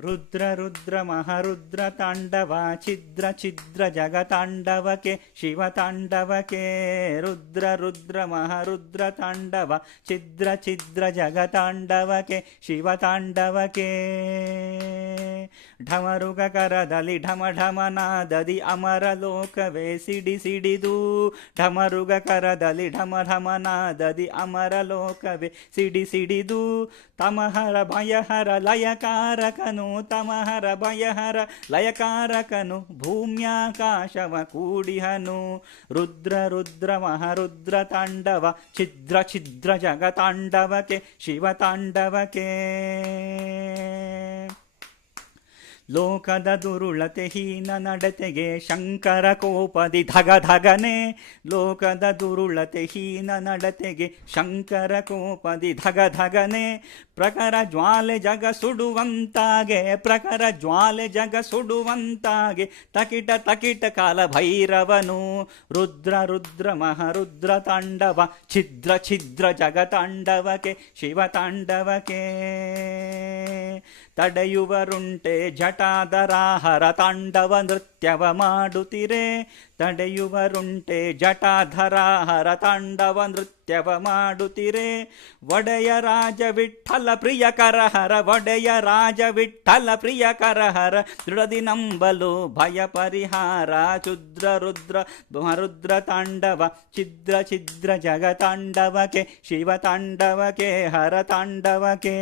ರುದ್ರ ರುದ್ರ ಮಹಾರುದ್ರ ತಾಂಡವ, ಛಿದ್ರ ಛಿದ್ರ ತಾಂಡವಕೆ ಶಿವ ತಾಂಡವಕೆ ರುದ್ರ ರುದ್ರ ಮಹಾರುದ್ರ ತಾಂಡವ, ಛಿದ್ರ ಛಿದ್ರ ಜಗತಾಂಡವಕೆ ಶಿವ ತಾಂಡವಕೆ ಢಮರುಗ ಕರದಲ್ಲಿ ಢಮ ಢಮನಾದದಿ ಅಮರ ಲೋಕವೇ ಸಿಡಿ ಸಿಡಿದು. ಢಮರುಗ ಕರದಲ್ಲಿ ಢಮ ಢಮನಾದದಿ ಅಮರ ಲೋಕವೇ ಸಿಡಿ ಸಿಡಿದು. ತಮಹರ ಭಯಹರ ಲಯಕಾರಕನು ತಮಹರ ಭಯಹರ ಲಯಕಾರಕನು ಭೂಮ್ಯಾಕಾಶವ ಕೂಡಿಹನು. ರುದ್ರ ರುದ್ರ ಮಹರುದ್ರ ತಾಂಡವ ಛಿದ್ರ ಛಿದ್ರ ಜಗತಾಂಡವಕೆ ಶಿವ ತಾಂಡವಕ್ಕೆ ಲೋಕದ ದುರುಳತೆ ಹೀನ ನಡತೆಗೆ ಶಂಕರ ಕೋಪದಿ ಧಗ ಧಗನೆ. ಲೋಕದ ದುರುಳತೆ ಹೀನ ನಡತೆಗೆ ಶಂಕರ ಕೋಪದಿ ಧಗ ಧಗನೆ. ಪ್ರಖರ ಜ್ವಾಲೆ ಜಗ ಸುಡುವಂತಾಗೆ, ಪ್ರಖರ ಜ್ವಾಲೆ ಜಗ ಸುಡುವಂತಾಗೆ. ತಕಿಟ ತಕಿಟ ಕಾಲ ಭೈರವನು ರುದ್ರ ರುದ್ರ ಮಹಾರುದ್ರ ತಾಂಡವ, ಛಿದ್ರ ಛಿದ್ರ ಜಗ ತಾಂಡವಕೆ ಶಿವ ತಾಂಡವಕ್ಕೆ ತಡೆಯುವರುಂಟೆ ಜಟಾಧರಾಹರ ತಾಂಡವ ನೃತ್ಯವ ಮಾಡುತ್ತಿರೆ. ತಡೆಯುವರುಂಟೆ ಜಟಾಧರಾಹರ ತಾಂಡವ ನೃತ್ಯವ ಮಾಡುತ್ತಿರೆ. ಒಡೆಯ ರಾಜ ವಿಠಲ ಪ್ರಿಯ ಕರಹರ, ಒಡೆಯ ರಾಜ ವಿಠಲ ಪ್ರಿಯ ಕರಹರ ದೃಢದಿ ನಂಬಲು ಭಯ ಪರಿಹಾರ ಚುದ್ರ ರುದ್ರ, ಮರುದ್ರ ತಾಂಡವ, ಛಿದ್ರ ಛಿದ್ರ ತಾಂಡವಕೆ ಶಿವ ತಾಂಡವಕೆ ಹರ ತಾಂಡವಕ್ಕೆ.